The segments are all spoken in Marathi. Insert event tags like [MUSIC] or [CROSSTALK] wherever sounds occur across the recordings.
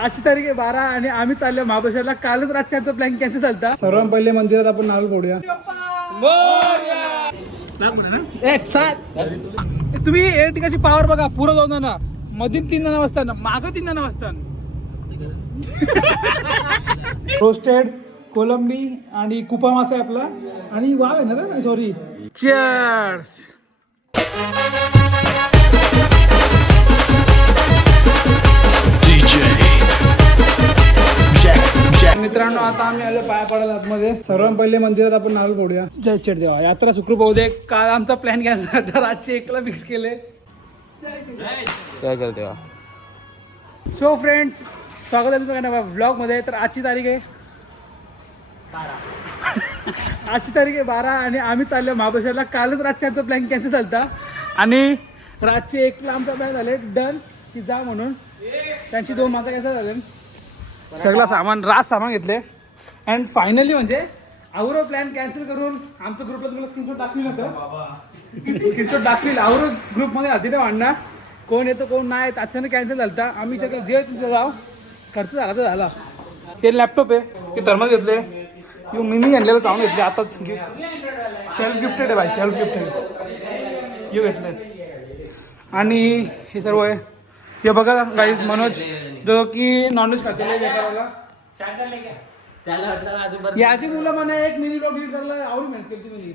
आजची तारीख आहे बारा आणि आम्ही चाललो महाबळेश्वरला. कालच रातच्या प्लॅन कॅन्सल झालता. सर्वात पहिले मंदिरात आपण नारळ फोडूया. एक तुम्ही एअर टिकाची पावर बघा पुरं जाऊन ना मधील तीन जण वाजताना मागं तीन जण वाजताना रोस्टेड कोलंबी आणि कुपा मासा आहे आपला. आणि वाव आहे ना सॉरी चर्स मित्रांनो आता आम्ही आलो पाया पडायला आतमध्ये. सर्वात पहिले मंदिरात आपण नारळ फोडूया. जय चढ देवा. यात्रा सुखरूप होऊ दे. काल आमचा प्लॅन कॅन्सल तर आजचे एकला फिक्स केले. जय जय देवा. सो फ्रेंड्स स्वागत आहे तुमच्या ब्लॉगमध्ये तर आजची तारीख आहे. [LAUGHS] आजची तारीख आहे बारा आणि आम्ही चाललो महाबळेश्वरला. कालच रातच्या आमचा प्लॅन कॅन्सल झालता. आणि रातचे एकला आमचा प्लॅन झाले डन की जा म्हणून. त्यांची दोन माणसं कॅन्सल झाले सगळं सामान रास सामान घेतले. अँड फायनली म्हणजे आवरो प्लॅन कॅन्सल करून आमच्या ग्रुपला तुम्हाला स्क्रीनशॉट दाखवी होतं स्क्रीनशॉट दाखवील आवरो ग्रुपमध्ये आधी नाही. वाढणार कोण येतो कोण नाही येत. अचानक कॅन्सल झालता आम्ही सगळं जे तुमचं जाव खर्च झाला तर झाला. हे लॅपटॉप आहे. ते थर्मल घेतले. यू मिनी आणलेलं चांगलं घेतले. आताच सेल्फ गिफ्टेड आहे भाई सेल्फ गिफ्टेड यू घेतले. आणि हे सर्व आहे. हे बघा गाईज मनोज जो की नॉनव्हेज खाते याची मुलं मला एक मिनी ब्लॉग करायला आवडी मेहनत केली मिनी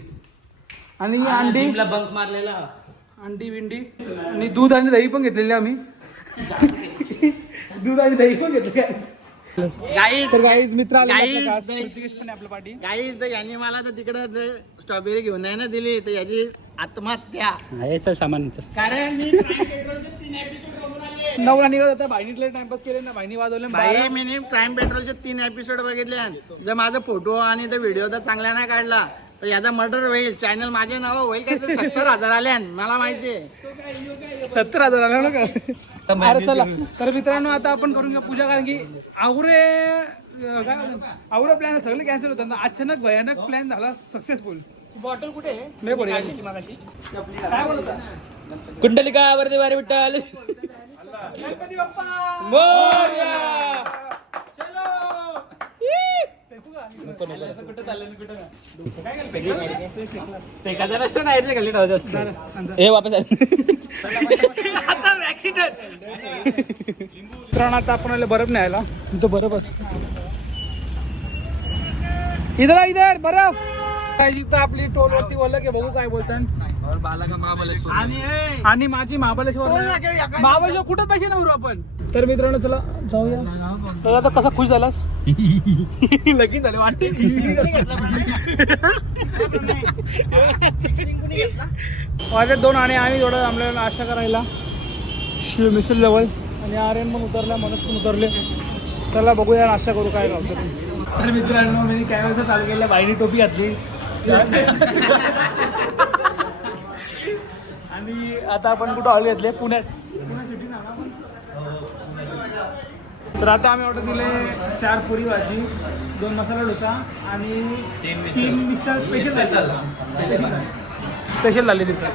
आणि अंडी बंक मारलेला. अंडी बिंडी आणि दूध आणि दही पण घेतलेले आम्ही. [LAUGHS] दूध आणि दही पण घेतले गाईज तर गाईज मित्र ऋतिकेश पण पाठी गाईज यांनी मला तर तिकडे स्ट्रॉबेरी घेऊन नाही ना दिली तर याची आत्महत्या. सामान कारण मी Prime Petrolचे तीन episode बघून आले. नवरा निघत होता भाईनीतले टाइमपास केले ना भाईनी वाजवले बाई मी प्राईम पेट्रोलचे तीन एपिसोड बघितले जर माझा फोटो आणि तो व्हिडिओ तर चांगला नाही काढला तर याचा मर्डर होईल. चॅनल माझे नाव होईल काय तर सत्तर हजार आले मला माहितीये सत्तर हजार आला ना का अरे चला तर मित्रांनो आता आपण करून घेऊ पूजा कारण की आवरे अं, काय? आवरे प्लॅन सगळे कॅन्सल होतात ना. अचानक भयानक प्लॅन झाला सक्सेसफुल बॉटल कुठे आहे? नाही पडे मागाशी. काय बोलता? कुंडलिका वरती वारी विठ्ठल. गणपती बाप्पा! मोरया! हे वापस मित्रांनो आता आपण आले बर्फ न्यायला. तो बर्फ असतो. इधर इधर बर्फ. इथं आपली टोल वरती बोललं की बघू काय बोलतात. आणि आणि माझी महाबळेश्वर महाबळेश्वर कुठं पैसे नवरू आपण. तर मित्रांनो चला जाऊया. तर आता कसा खुश झालास? [LAUGHS] लगीन झाले वाटते वाजत दोन आणि आम्ही थोडं आम्हाला नाश्ता करायला. शिव मिसल जवळ. आणि आर्यन पण उतरला मनोज पण उतरले. चला बघूया नाश्ता करू काय गावतं तर मित्रांनो मी कॅमेरा चालू केला बाईने टोपी घातली. [LAUGHS] आणि आता आपण कुठं हॉल घेतले? पुण्यात. पुणे सिटी ना तर आता आम्ही ऑर्डर दिले चार पुरी भाजी दोन मसाला डोसा आणि तीन मिक्सर स्पेशल स्पेशल झाले. तिथं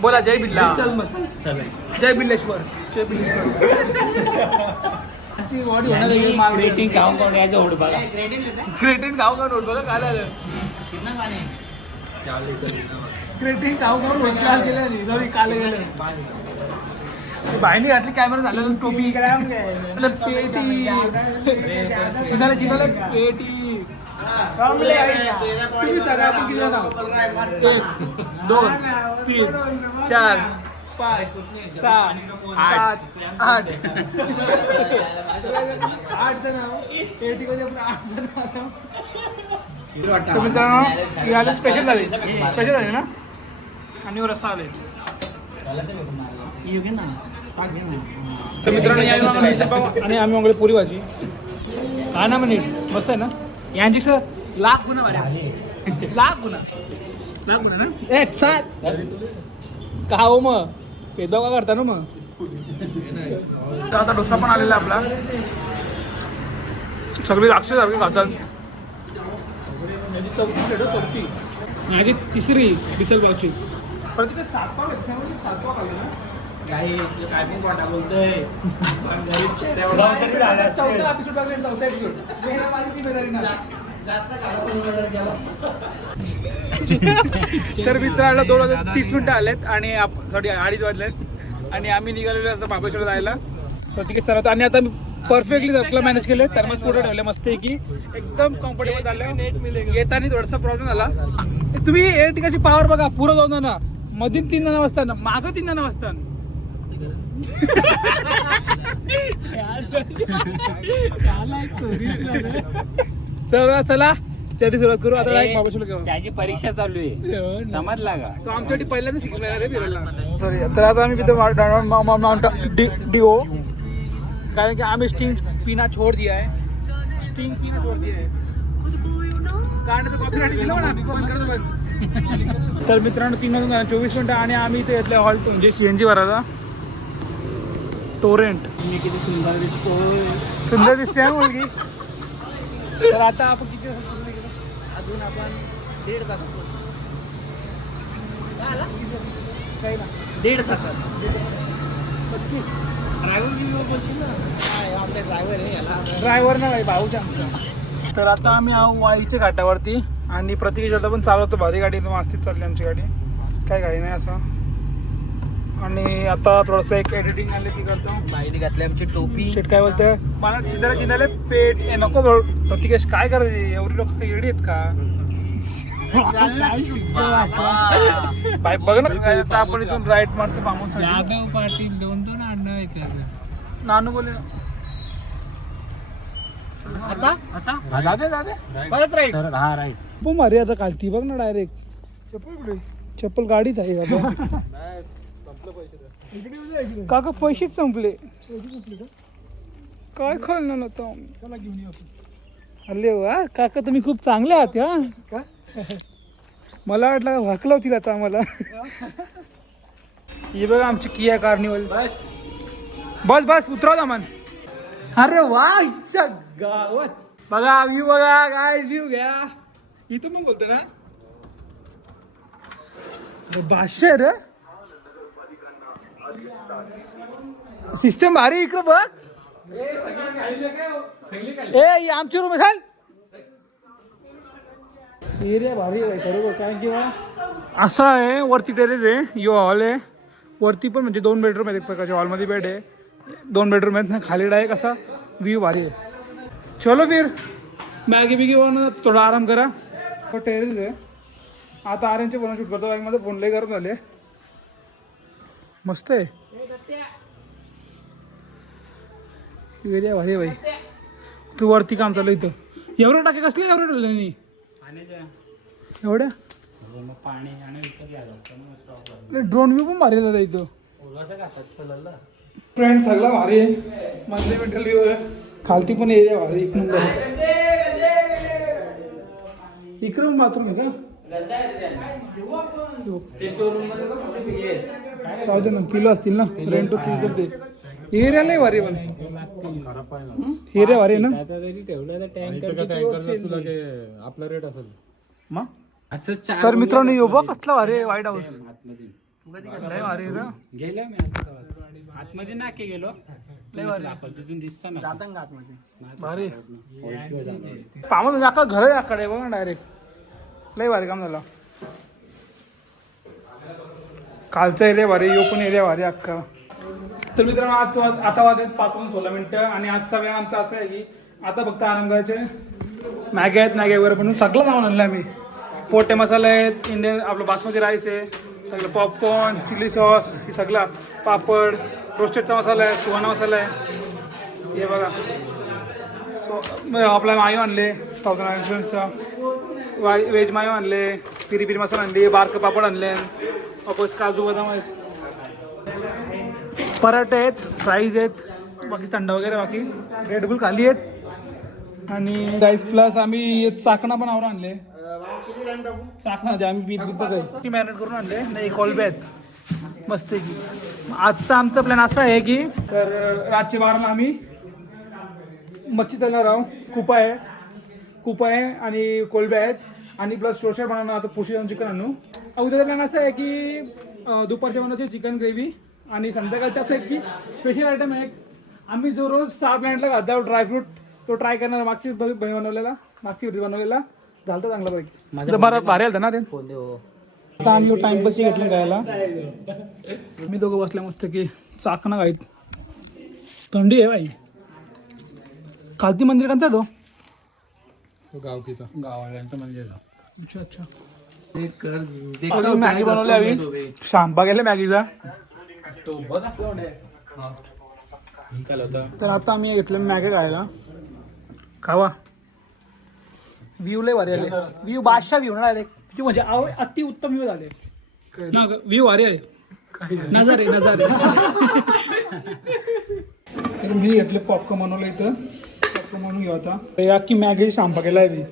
बोला जय बिल्ला जय बिल्लेश्वर जय बिल्लेश्वर गाव याचं होड बघा गाव का बघा काय गाव का रोड काल गेलं नाही जरी काल गेलं. बाईने घातली कॅमेरा झालं टोपी. पेटी. चिनाला चिनाला पेटी. तुम्ही दोन तीन चार. पाच सहा सात. आठ. आठ. जण आहोत. पेटी मध्ये आपण आठ जण आहोत. तर मित्रांनो याला स्पेशल झाले. स्पेशल झाले ना? आणि रस्ता आले तर मित्रांनो या मागं मिसळ पाव आणि आम्ही मागवले पुरी भाजी हा ना म्हणे मस्त आहे ना? यांची सर लाख गुन्हा लाख गुन्हा लाख गुन्हा ना? एक सात का हो मग? भेदभाव का करता ना मग? आता डोसा पण आलेला आहे आपला. सगळी राक्षस सारखी खातात. चौथी माझी तिसरी मिसल पावची [LAUGHS] पण तिथे सात पाव आहेत त्याच्यामध्ये सात पाव खाल्ले ना काही काय पण बोलतोय. पण गरीब चेहऱ्यावर चौथा एपिसोड चौथा एपिसोड माझी जिम्मेदारी तर मित्रांनो दोन हजार तीस मिनिटं आलेत आणि सॉरी अडीच वाजलेत. आणि आम्ही निघालेलो आता महाबळेश्वर जायला. तर तिकीट चालवतो आणि आता परफेक्टली आपलं मॅनेज केले थर्मस पुढे ठेवले मस्त की. एकदम कम्फर्टेबल झालं. येताना थोडासा प्रॉब्लेम झाला. तुम्ही एअर टिकाची पॉवर बघा पुरं जाऊन ना मधीन तीन जण असताना मागं तीन जण असताना [LAUGHS] [LAUGHS] तर चला त्याची सुरुवात करू. आता डायरेक्ट महाबळेश्वर घेऊ त्याची परीक्षा चालू आहे. समजला का? तो आमच्यासाठी पहिल्यांदा शिकलेला रे फिरायला. सॉरी तर आता आम्ही तिथे माउंट डिओ. कारण की आम्ही स्टिंग पिना छोड दिया है स्टिंग पिना छोड दिया है बंद. तर मित्रांनो तीन वाजून चोवीस मिनिटं आणि आम्ही इथे घेतलं हॉल म्हणजे सी एन जी भरायला टोरेंट. किती सुंदर दिसतोय. सुंदर दिसते हा मुलगी. तर आता आपण किती पोहोचलो इकडे? अजून आपण दीड तास काही ना दीड तासात ड्रायव्हर किती वेळ बोलशील ना? काय आपले ड्रायव्हर आहे याला ड्रायव्हर ना भाई भाऊच्या आमचा तर आता आम्ही आहो वाईच्या घाटावरती आणि प्रत्येक पण चालवतो भारी गाडी मस्तीत चालली आमची गाडी. काय गाडी नाही असं? आणि आता थोडंसं एक एडिटिंग आली ती करतो. बाईने घातली आमची टोपी. शेट काय बोलतोय मला चिंताला चिंताले पेट ए नको भाऊ. प्रत्येकेश काय करायचे एवढी लोक काही येडी आहेत का? बाय बघ ना आता आपण इथून राईट मारतो मामूस जाधव पाटील दोन दोन आडनाव येतात नानू बोले. आता? आता? जाते जाते परत राहील सर हा राईट पण मारे आता खालती बघ ना डायरेक्ट चप्पल कुठे चप्पल गाडीत आहे बाबा काका पैसेच संपले. काय घेऊन येऊ अरे वा काका तुम्ही खूप चांगले आहात हा? का? मला वाटलं हकला होतील आता आम्हाला. हे बघा आमची किया कार्निवल बस. बस बस उतरव दामन. अरे वा इच्छा गावात. बघा व्ह्यू बघा काय व्ह्यू घ्या. इथं पण बोलतो ना? भाष्य रे. सिस्टम भारी इकडं बघ. ए आमची रूम आहे एरिया भारी आहे बरोबर कारण की असं आहे वरती टेरेस आहे यो हॉल आहे. वरती पण म्हणजे दोन बेडरूम आहेत एक प्रकारच्या हॉलमध्ये बेड आहे. दोन बेडरूम आहेत ना खाली डायरेक्ट असा व्ह्यू भारी आहे. चलो फिर. मॅगी बिगी बनवून थोडा आराम करा. तो टेरेस आहे. आता आर्यनचे फोन शूट करतो माझं फोन लय गरम झाले. मस्त आहे. एरिया भारी भाई तू वरती काम चालू इथं. एवढं टाके कसले एवढं ठेवलं नाही पाण्याच्या एवढ्या ड्रोन व्यू पण भारी जातं इथं. फ्रेंड सगळा भारी आहे. मधले मेंटल व्यू आहे. खालती पण एरिया भारी एक नंबर इकडे पण बाथरूम आहे. का राहू दे ना? किलो असतील ना? रेंट होतील तर ते. एरिया लय भारी पण. एरिया भारी ना? आता जरी ठेवलं तर टँकर आपला रेट असेल मग? असं चार तर मित्रांनो यो बघ कसला भारी व्हाईट हाऊस लय भारी ना? गेलो मी. आतमध्ये नाके गेलो. लय भारी. आपण तिथून दिसतं ना. आतमध्ये? भारी. म्हणजे अख्खा घर आहे अकडे बघ ना डायरेक्ट लय भारी काम झालं. कालचा एरिया भारी यो पण एरिया भारी अख्खा. तर मित्रांनो आज आता वाजत पाच वाजून सोळा मिनिटं आणि आजचा वेळ आमचा असा आहे की आता फक्त आनंदाचे मॅगे आहेत मॅगे वगैरे म्हणून सगळं नाव आणलं आम्ही. पोटे मसाले आहेत इंडियन आपलं बासमती राईस आहे सगळं पॉपकॉर्न चिली सॉस हे सगळं. पापड रोस्टेडचा मसाला आहे सुवर्ण मसाला आहे. हे बघा. सो मग आपला मायो आणले थाउजंड इन्शुरन्सचा वाय व्हेज मायो आणले पिरी पिरी मसाला आणले बारकं पापड आणले वापस काजू बदाम आहेत. पराठे आहेत फ्राईज आहेत बाकी थंड वगैरे बाकी. रेडबुल खाली आहेत. आणि गाईस प्लस आम्ही चाकणा पण आवर आणले. चाकणा जे आम्ही पीत पितो काही ती मॅरिनेट करून आणले. नाही कॉलबे आहेत. मस्त आहे की. आजचा आमचा प्लॅन असा आहे की तर रातचे बाराला आम्ही मच्छी तळणार आहोत. कुपा आहे. कुपा आहे आणि कोलबे आहेत. आणि प्लस सोशल बनवणार? आता पुशी जाऊन चिकन आणू. उद्याचा प्लॅन असा आहे की दुपारच्या बनवायचे चिकन ग्रेव्ही आणि संध्याकाळचं असं आहे की स्पेशल आयटम आहे आम्ही जो रोज स्टार प्लॅन्टला घालतो ड्रायफ्रूट तो ट्राय करणार मागची बनवलेला. मागची बनवलेला. झालता चांगला पैकी बरं भारी ना ते? आता आम्ही टाइमपास घेतलं गायला मी दोघं बसल्या मस्त की चाकणं गाईत थंडी आहे बाई. खालती मंदिर कोणता तो? गावाल्यांचं मंदिर अच्छा अच्छा. मॅगी बनवली हवी शांपा गेले मॅगीचा. तर आता आम्ही घेतलं मॅगी खायला. खावा. व्ह्यू लय भारी आले. व्ह्यू बादशा व्ह्यू ना डायरेक्ट म्हणजे आव अति उत्तम व्ह्यू झाले. ना व्ह्यू भारी आहे. नजारे नजारे. [LAUGHS] तर मी घेतले पॉपकॉर्न बनवलं इथं. पॉपकॉर्न बनवून घेऊ आता. हे अख्खी मॅगी शांपा केला आहे मी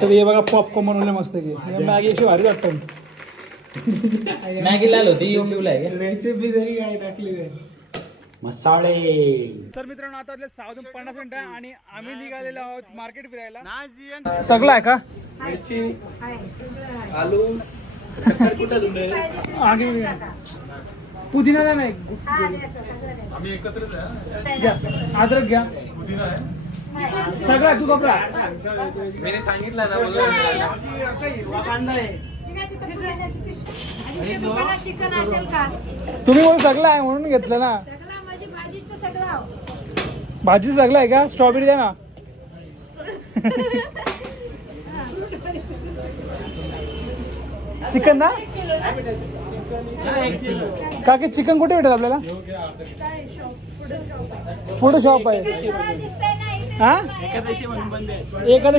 तर हे बघा पॉपकॉर्न बनवले मस्त की मॅगी अशी भारी वाटतं. मॅगी लाल होती आहे रेसिपी तरी काय टाकली मसाळे तर मित्रांनो आता सावधून पन्नास मिनिटं आणि आम्ही निघालेलो आहोत मार्केट फिरायला. सगळं आहे का? [LAUGHS] आणि पुदिना नाही. घ्या. अद्रक घ्या. सगळं आहे, तू कपडा. चिकन असेल का? तुम्ही बोल सगळं आहे म्हणून घेतलं ना. सगळा भाजीचं सगळं भाजी सगळं आहे का? स्ट्रॉबेरी द्या ना. [LAUGHS] चिकन ना? का की चिकन कुठे भेटेल आपल्याला? पुढे शॉप आहे. हा? एकादशी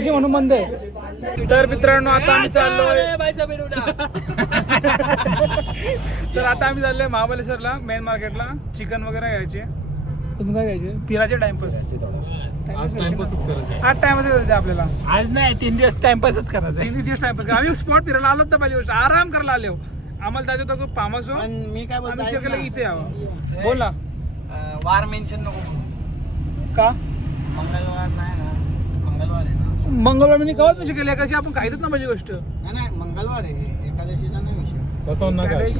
म्हणून बंद आहे. तर मित्रांनो आता आम्ही चाललोय. [LAUGHS] तर आता आम्ही चाललोय महाबळेश्वरला मेन मार्केटला चिकन वगैरे घ्यायचे. अजून काय घ्यायचे? पिराचे टाइमपास आज टाइमपास करायचे आपल्याला. आज नाही तीन दिवस टाइमपासच करायचा तीन दिवस टाइमपास आम्ही स्पॉट फिरायला आलो तर पहिली गोष्ट आराम करायला आलो. आम्हाला जायचं होतं फार्म हाऊस पण मी काय आम्ही विचार केला की बोलतो इथे यावं. बोल. ना अं, वार मेन्शन नको. का? मंगळवार नाही ना. मंगळवार आहे ना. मंगळवार मी कवच म्हणजे केले? कशी आपण खायचंच ना माझी गोष्ट. नाही नाही मंगळवार आहे. एकादशीचा नाही विषय.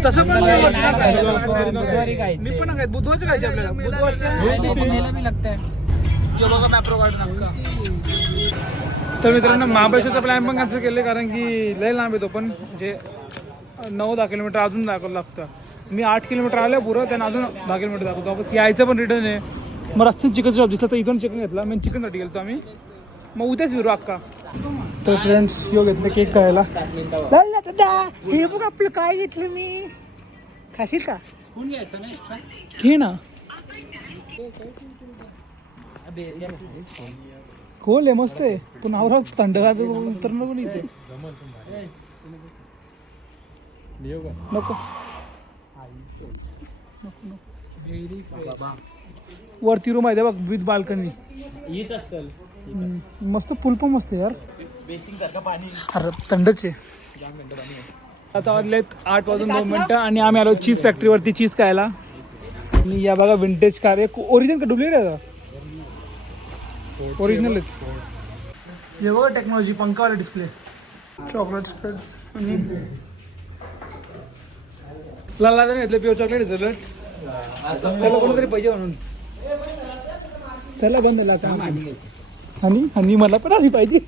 तसं पण नाही खायचं. बुधवारी खायचे. मी पण. बुधवारचे खायचे आपल्याला बुधवारचे मॅप्रो. तर मित्रांनो महाबळेश्वरचा प्लॅन पण कॅन्सल केले कारण की लय लांब येतो पण म्हणजे नऊ दहा किलोमीटर अजून दाखवलं लागतं. मी आठ किलोमीटर आलं पुरं त्यानं अजून दहा किलोमीटर दाखवतो. वापस यायचं पण रिटर्न आहे. मग रस्त्यात चिकन शॉप दिसलं तर इथून चिकन घेतला. मी चिकनसाठी गेलो आम्ही. मग उद्याच फिरू अक्का. तर फ्रेंड्स यो घेतलं केक खायला. हे बघ आपलं काय घेतलं मी. खाशील का? घे ना. खोल आहे मस्त आहे. पण आवरा थंड उतरणं नको. वरती रूम आहे ते बघ विथ बाल्कनी. हीच असेल. मस्त पूल पण मस्त आहे यार. बेसिंग सारखं पाणी. अरे थंडच आहे. आता वाजलेत आठ वाजून दोन मिनटं आणि आम्ही आलो चीज फॅक्टरीवरती चीज खायला. आणि या बघा विंटेज कार आहे. ओरिजिनल का डुप्लिकेट आहे ओरिजिनल हे बघा टेक्नॉलॉजी पंखावाला डिस्प्ले चॉकलेट स्प्रेड आणि लाला घेतलं प्युअर चॉकलेट घेतलं त्याला कोणतरी पाहिजे म्हणून. त्याला बंद लाचा आणि आणि मला पण आली पाहिजे.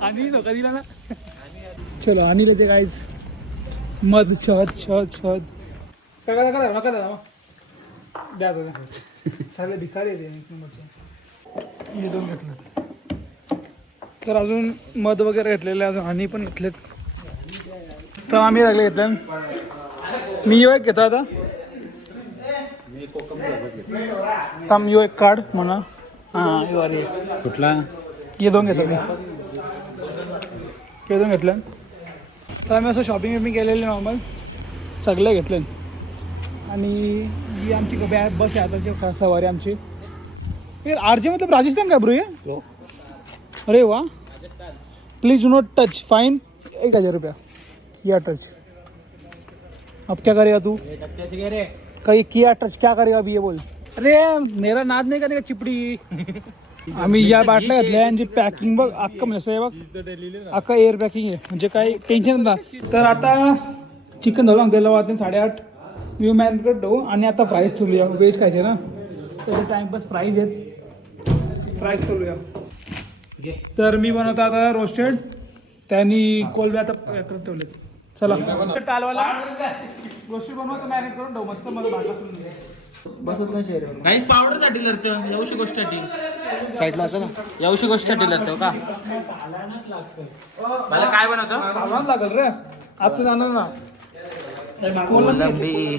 आणि नका दिला ना चलो आणि ते काहीच मध शहद शहद शहद काय नका द्या नका द्या द्या द्या. सगळे भिकारी आहे ते एक नंबरचे हे दोन घेतलं तर अजून मध वगैरे घेतलेले अजून आणि पण घेतलेत. तर आम्ही लागले घेतलं मी यो एक घेतो आता थांब यो एक कार्ड म्हणा हां यो अरे कुठला हे दोन घेतो मी हे दोन घेतलं तर आम्ही असं शॉपिंग बिपिंग केलेलं नॉर्मल सगळे घेतले आणि जी आमची बॅ बस आहे आता सवारी आमची ये आर जे मतलब राजस्थान का ब्रो ये अरे वाह please do not touch fine एक हज़ार रुपया किया टच अब क्या करेगा तू? कहीं किया टच क्या करेगा अभी ये बोल? अरे मेरा नाद नहीं करेगा चिपड़ी। आम्ही या बाटल्या घातल्या यांची पॅकिंग बघ अख्खं म्हणजे असं बघ अख्खं एअर पॅकिंग आहे म्हणजे काही टेन्शन नाही तर आता चिकन धरून सांगतेला वाजते साडेआठ मी मॅन करतो आणि आता फ्राईज ठेवूया व्हेज खायचे ना। तर टाइमपास फ्राईज आहेत फ्राईज ठेवूया तर मी बनवतो आता रोस्टेड त्यांनी कोलबे आता ठेवलेत चला. कालवाला. रोस्टेड बनवतो मॅरिनेट करून ठेवू. मस्त मला बसत नाही चेहऱ्यावर. काहीच पावडरसाठी लढतं यावशी गोष्टीसाठी साईडला असं ना. यावशी गोष्टीसाठी लढतो का? मला काय बनवतो? सामान लागल रे. आपण जाणार ना. कोलंबी.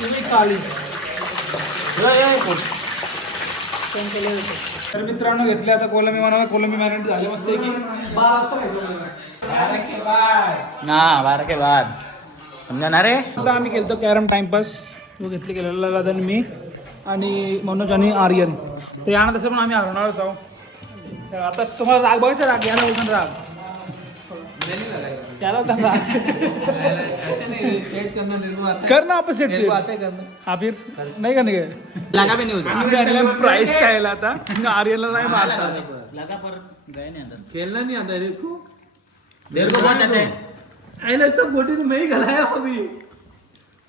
तुम्ही काली बनवले तर मित्रांनो घेतले आता कोलंबी बनवला कोलंबी मॅरिनेट झाले मस्त की. ना बारा के बाद. समजा ना रे आता आम्ही केलतो कॅरम टाइमपास तो घेतले गेलेला लादन मी आणि मनोज आणि आर्यन. तर यानं तसं पण आम्ही हरवणार होतो. तर आता तुम्हाला राग बघायचा राग. याला बोलतो राग. त्याला होता राग कर ना आपण सेट आबिर नाही का नाही लगा भी नहीं काय प्राईस खायला आता आर्यनला नाही मारता. लगा पर गए नहीं अंदर. खेलना नहीं आता इसको. देर को बहुत आते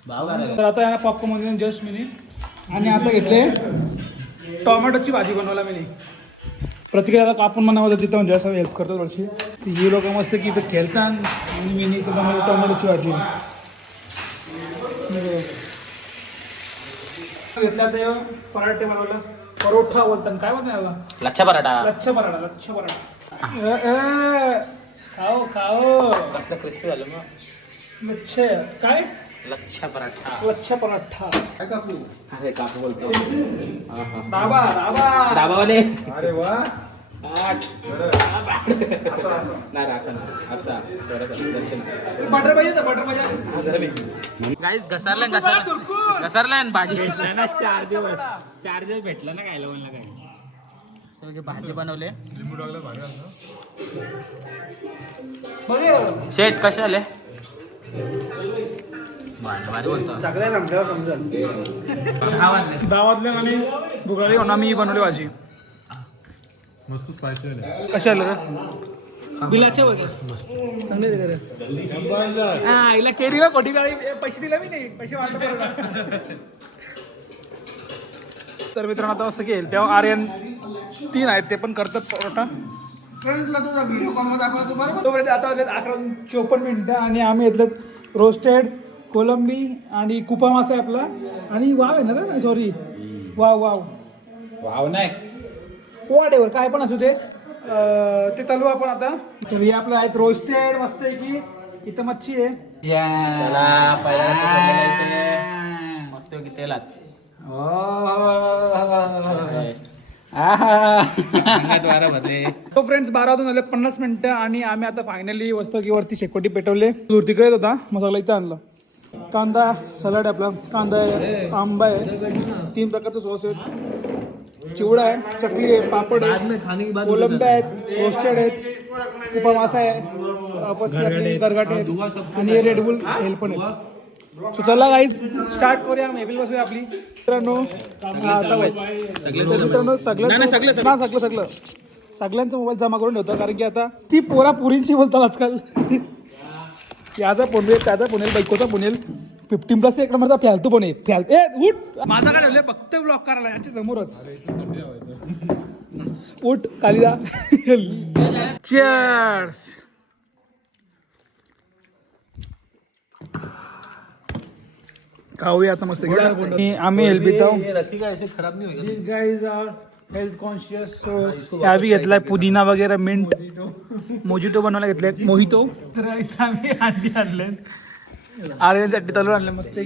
भाव का तर आता याला पॉपकॉर्नमध्ये जस्ट मिनिट आणि आता घेतले टोमॅटोची भाजी बनवला मी प्रत्येक आता कापून म्हणावं तिथं म्हणजे असं हेल्प करतो थोडीशी. ही लोक मस्त की इथं खेळतात आणि मी इथं बनवली टोमॅटोची भाजी घेतला ते पराठे बनवलं. परोठा बोलतात. काय बोलतात याला? लच्छा पराठा. लच्छ पराठा लच्छ पराठा. खाओ खाओ. कसलं क्रिस्पी झालं मग. लच्छ. काय? लच्छा पराठा. लच्छ पराठा. अरे काकू बोलतो. दाबा दाबा. डाबावाले अरे वा. नाही असं नाही. असा. बटर पाहिजे तर बटर पाहिजे गाईज घसरलं घसरलं. घसरलं भाजी. चार दिवस. चार दिवस भेटला ना खायला म्हणलं काय? सगळे भाजी बनवले. बघे शेट कसे आले? सगळ्या संपल्यावर समजल. गावातल्या आणि भुगाली होणार मी बनवली भाजी. मस्त स्पायसी कशा आलं बिलाचे वगैरे. चांगले हा हिला केरी वा कोटी गाडी पैसे दिला मी नाही. पैसे वाटत तर मित्रांनो आता असं केलं तेव्हा आर्यन तीन आहेत ते पण करतात परोठा. आता चोपन्न मिनिटं आणि आम्ही घेतलं रोस्टेड कोलंबी आणि कुपा मासा आहे आपला. आणि वाव आहे ना रे सॉरी वाव वाव. वाव नाही. वॉट काय पण असू दे. ते तलू आपण आता. तर हे आपलं आहेत रोस्टेड मस्त आहे की इथं मच्छी आहे. चला मस्त पैकी तेलात. अंगात वारा भरले. तो फ्रेंड्स बारा वाजून झाले पन्नास मिनिटं आणि आम्ही आता फायनली वस्तुकीवरती शेकोटी पेटवले. दुर्ती करत होता मसाला इथं आणला. कांदा सलाड आहे आपला. कांदा आहे आंबा आहे. तीन प्रकारचे सॉस आहेत चिवडा आहे चकली आहे पापड आहे कोलंबे आहेत रोस्टेड आहेत उपा मासा आहे गरगाटे आहेत. आणि रेडबुल हेल पण आहेत. So चला गाईज स्टार्ट करूया. मेबील बसूया आपली. मित्रांनो मित्रांनो सगळं सगळं. सगळं सगळं. सगळ्यांचा मोबाईल जमा करून ठेवतो कारण की आता ती पोरा पुरींशी बोलतात आजकाल. याचा पुणेल त्याचा पुणेल बायकोचा पुणेल फिफ्टीन प्लस एक नंबरचा फॅलतू पण आहे फॅल ए उठ! माझा काय ठेवलंय फक्त ब्लॉक करायला याच्या समोरच. उठ कालिदा Cheers. खाऊया आता मस्त. आम्ही हेल्पित guys are health conscious so बी घेतलाय पुदिना वगैरे मिंट मोजिटो बनवायला घेतले मोहितो [LAUGHS] तर इथं आम्ही अंडी आणले. आर्यनसाठी तलून आणले मस्त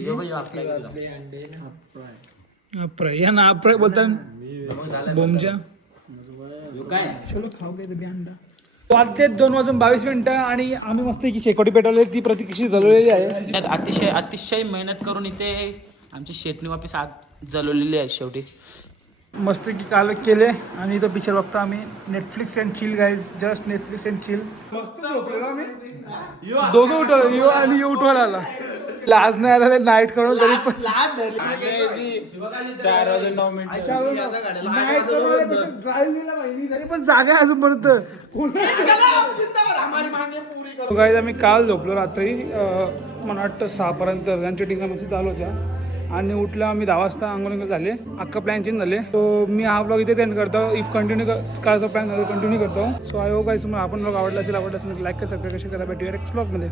अप्रय या ना अप्रय बोलतात बोमच्या चलो खाऊ काय अंडा. वाजते दोन वाजून बावीस मिनिटं आणि आम्ही मस्त की शेकोटी पेटवली ती प्रतिकृषी जळलेली आहे. त्यात अतिशय अतिशय मेहनत करून इथे आमची शेतणी वापिस आत जलवलेली आहे शेवटी. मस्त की काल केले आणि इथं पिक्चर बघतो आम्ही. Netflix and chill guys just Netflix and chill मस्त झोपलेलो आम्ही. दोघं उठवलं यो आणि यो उठवायला. आला लाज नाही आला नाईट करून तरी पण. चार वाजून नऊ मिनिट ड्राईव्ह पाहिजे तरी पण जागा अजूनपर्यंत गाईज आम्ही काल झोपलो रात्री. मला वाटतं सहापर्यंत त्यांच्या ठिकाणी चालू होत्या. आणि उठलं आम्ही दहा वाजता आंघोळ झाले. अख्खा प्लॅन चेंज झाले. सो मी हा ब्लॉग इथे एंड करतो. इफ कंटिन्यू करायचा प्लॅन कंटिन्यू करतो. सो आय होप गाईस तुम्हाला आपण ब्लॉग आवडला असेल आवडला असेल लाईक करा सबस्क्राईब करा. भेटूया नेक्स्ट ब्लॉगमध्ये